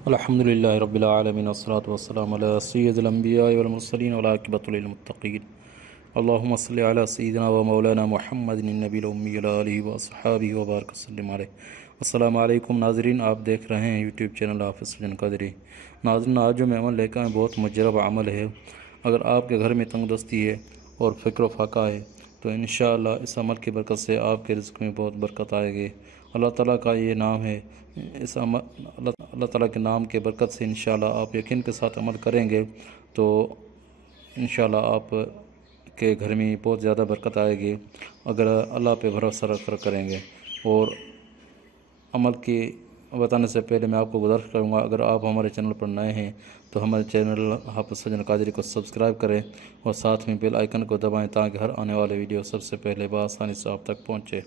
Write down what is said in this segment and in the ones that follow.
الحمد لله رب العالمين والصلاة والسلام على سيد الأنبياء والمرسلين والعاقبة للمتقين. اللهم صل على سيدنا ومولانا محمد النبی الأمی وعلى آلہ وصحابہ وبارک وسلم علیہ. السلام علیکم ناظرین، آپ دیکھ رہے ہیں یوٹیوب چینل حافظ سجن قادری. ناظرین، آج جو میں عمل لے کر بہت مجرب عمل ہے. اگر آپ کے گھر میں تنگ دستی ہے اور فکر و فاقہ ہے تو انشاءاللہ اس عمل کی برکت سے آپ کے رزق میں بہت برکت آئے گی. اللہ تعالیٰ کا یہ نام ہے. اس عمل اللہ تعالیٰ کے نام کے برکت سے انشاءاللہ آپ یقین کے ساتھ عمل کریں گے تو انشاءاللہ آپ کے گھر میں بہت زیادہ برکت آئے گی اگر اللہ پہ بھروسہ رکھ کر کریں گے. اور عمل کی بتانے سے پہلے میں آپ کو گزارش کروں گا، اگر آپ ہمارے چینل پر نئے ہیں تو ہمارے چینل حافظ سجن قادری کو سبسکرائب کریں اور ساتھ میں بیل آئیکن کو دبائیں تاکہ ہر آنے والے ویڈیو سب سے پہلے بآسانی سے آپ تک پہنچے.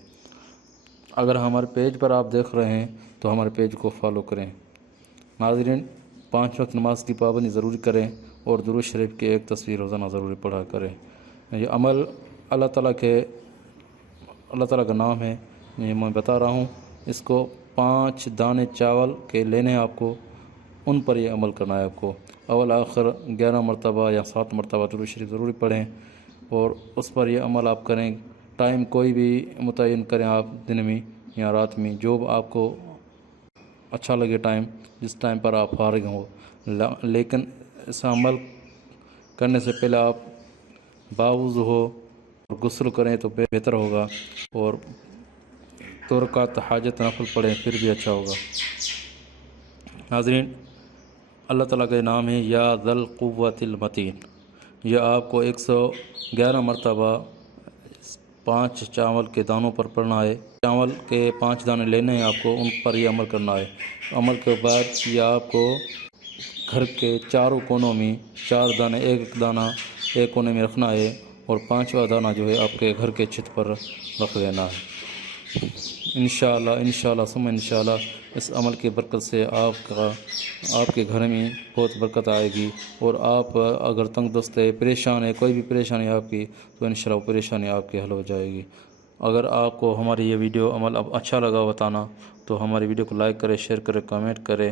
اگر ہمارے پیج پر آپ دیکھ رہے ہیں تو ہمارے پیج کو فالو کریں. ناظرین، 5 وقت نماز کی پابندی ضروری کریں اور درود شریف کی ایک تصویر روزانہ ضروری پڑھا کریں. یہ عمل اللہ تعالیٰ کا نام ہے، یہ میں بتا رہا ہوں. اس کو 5 دانے چاول کے لینے ہیں آپ کو، ان پر یہ عمل کرنا ہے آپ کو. اول آخر 11 مرتبہ یا 7 مرتبہ درود شریف ضروری پڑھیں اور اس پر یہ عمل آپ کریں. ٹائم کوئی بھی متعین کریں آپ، دن میں یا رات میں، جو آپ کو اچھا لگے ٹائم، جس ٹائم پر آپ فارغ ہوں. لیکن اس عمل کرنے سے پہلے آپ باوضو ہو اور غسل کریں تو بہتر ہوگا، اور 2 رکعت حاجت نفل پڑھیں پھر بھی اچھا ہوگا. ناظرین، اللہ تعالیٰ کا نام ہے یا ذا القوۃ المتین. یہ آپ کو 111 مرتبہ 5 چاول کے دانوں پر پڑھنا ہے. چاول کے 5 دانے لینے ہیں آپ کو، ان پر یہ عمل کرنا ہے. عمل کے بعد یہ آپ کو گھر کے چاروں کونوں میں 4 دانے، ایک دانہ ایک کونے میں رکھنا ہے اور 5واں دانہ جو ہے آپ کے گھر کے چھت پر رکھ لینا ہے. انشاءاللہ ثم انشاءاللہ اس عمل کی برکت سے آپ کے گھر میں بہت برکت آئے گی. اور آپ اگر تنگ دست ہے، پریشان ہے، کوئی بھی پریشانی آپ کی، تو انشاءاللہ وہ پریشانی آپ کی حل ہو جائے گی. اگر آپ کو ہماری یہ ویڈیو عمل اب اچھا لگا بتانا تو ہماری ویڈیو کو لائک کرے، شیئر کرے، کمنٹ کرے